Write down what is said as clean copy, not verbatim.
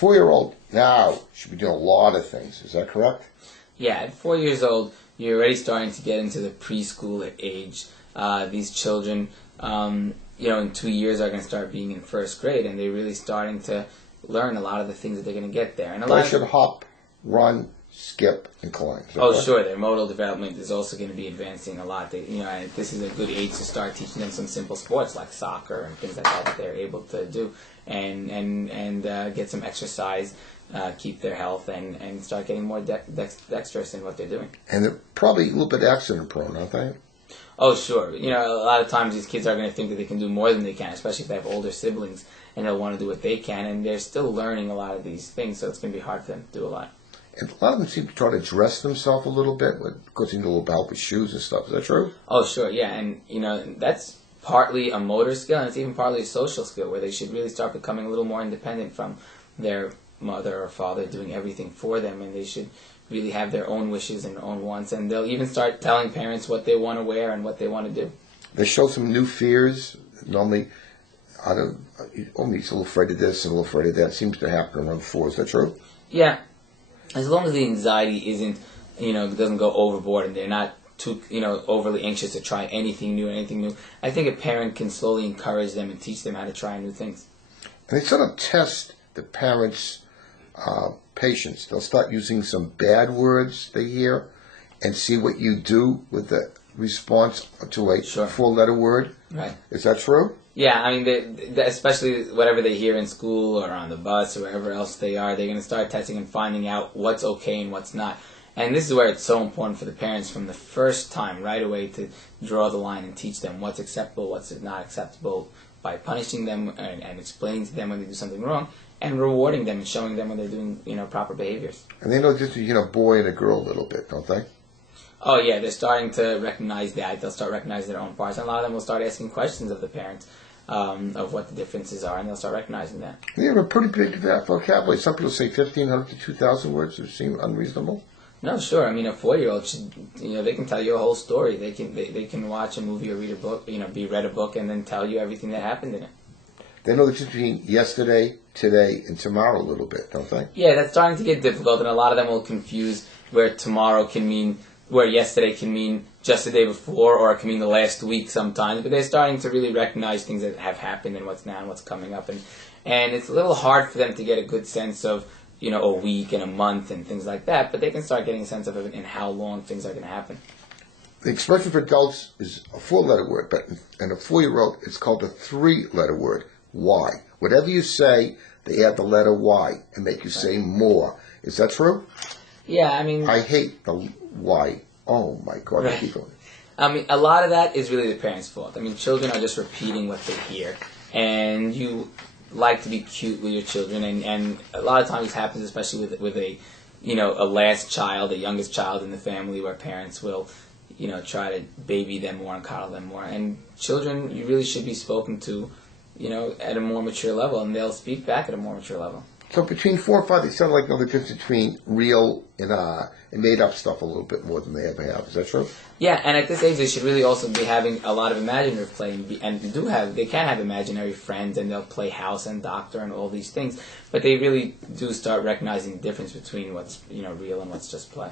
4-year-old now should be doing a lot of things. Is that correct? Yeah, at 4 years old, you're already starting to get into the preschool age. These children, in 2 years are going to start being in first grade, and they're really starting to learn a lot of the things that they're going to get there. And They should hop, run, skip, and climb. Sure. Their modal development is also going to be advancing a lot. This is a good age to start teaching them some simple sports like soccer and things like that they're able to do, and get some exercise, keep their health, and start getting more dexterous in what they're doing. And they're probably a little bit accident prone, aren't they? Oh, sure. A lot of times these kids are going to think that they can do more than they can, especially if they have older siblings, and they'll want to do what they can, and they're still learning a lot of these things, so it's going to be hard for them to do a lot. And a lot of them seem to try to dress themselves a little bit, because they need a little help with shoes and stuff. Is that true? Oh, sure, yeah. And, that's partly a motor skill, and it's even partly a social skill, where they should really start becoming a little more independent from their mother or father doing everything for them, and they should really have their own wishes and own wants, and they'll even start telling parents what they want to wear and what they want to do. They show some new fears. Normally, he's a little afraid of this and a little afraid of that. It seems to happen around 4. Is that true? Yeah. As long as the anxiety isn't, doesn't go overboard, and they're not too, overly anxious to try anything new. I think a parent can slowly encourage them and teach them how to try new things. And they sort of test the parents' patience. They'll start using some bad words they hear and see what you do with the response to a 4-letter word. Right. Is that true? Yeah, I mean, especially whatever they hear in school or on the bus or wherever else they are, they're going to start testing and finding out what's okay and what's not. And this is where it's so important for the parents from the first time right away to draw the line and teach them what's acceptable, what's not acceptable, by punishing them and explaining to them when they do something wrong, and rewarding them and showing them when they're doing, proper behaviors. And they know just a boy and a girl a little bit, don't they? Oh, yeah, they're starting to recognize that. They'll start recognizing their own parts. And a lot of them will start asking questions of the parents of what the differences are, and they'll start recognizing that. They have a pretty big vocabulary. Some people say 1,500 to 2,000 words. Does it seem unreasonable? No, sure. I mean, a 4-year-old should, they can tell you a whole story. They can watch a movie or read a book, read a book, and then tell you everything that happened in it. They know the difference between yesterday, today, and tomorrow a little bit, don't they? Yeah, that's starting to get difficult, and a lot of them will confuse where tomorrow can mean, where yesterday can mean just the day before, or it can mean the last week sometimes. But they're starting to really recognize things that have happened and what's now and what's coming up. And it's a little hard for them to get a good sense of, a week and a month and things like that. But they can start getting a sense of it and how long things are going to happen. The expression for adults is a 4-letter word, but in a 4-year-old, it's called a 3-letter word. Why? Whatever you say, they add the letter Y and make you say more. Is that true? Yeah, I mean... I hate the Y. Oh, my God. Right. Keep going. I mean, a lot of that is really the parents' fault. I mean, children are just repeating what they hear. And you like to be cute with your children. And a lot of times this happens, especially with a last child, the youngest child in the family, where parents will, try to baby them more and coddle them more. And children, you really should be spoken to, at a more mature level, and they'll speak back at a more mature level. So between 4 and 5, they sound like the difference between real and made-up stuff a little bit more than they ever have. Is that true? Yeah, and at this age, they should really also be having a lot of imaginative play, and they can have imaginary friends, and they'll play house and doctor and all these things. But they really do start recognizing the difference between what's real and what's just play.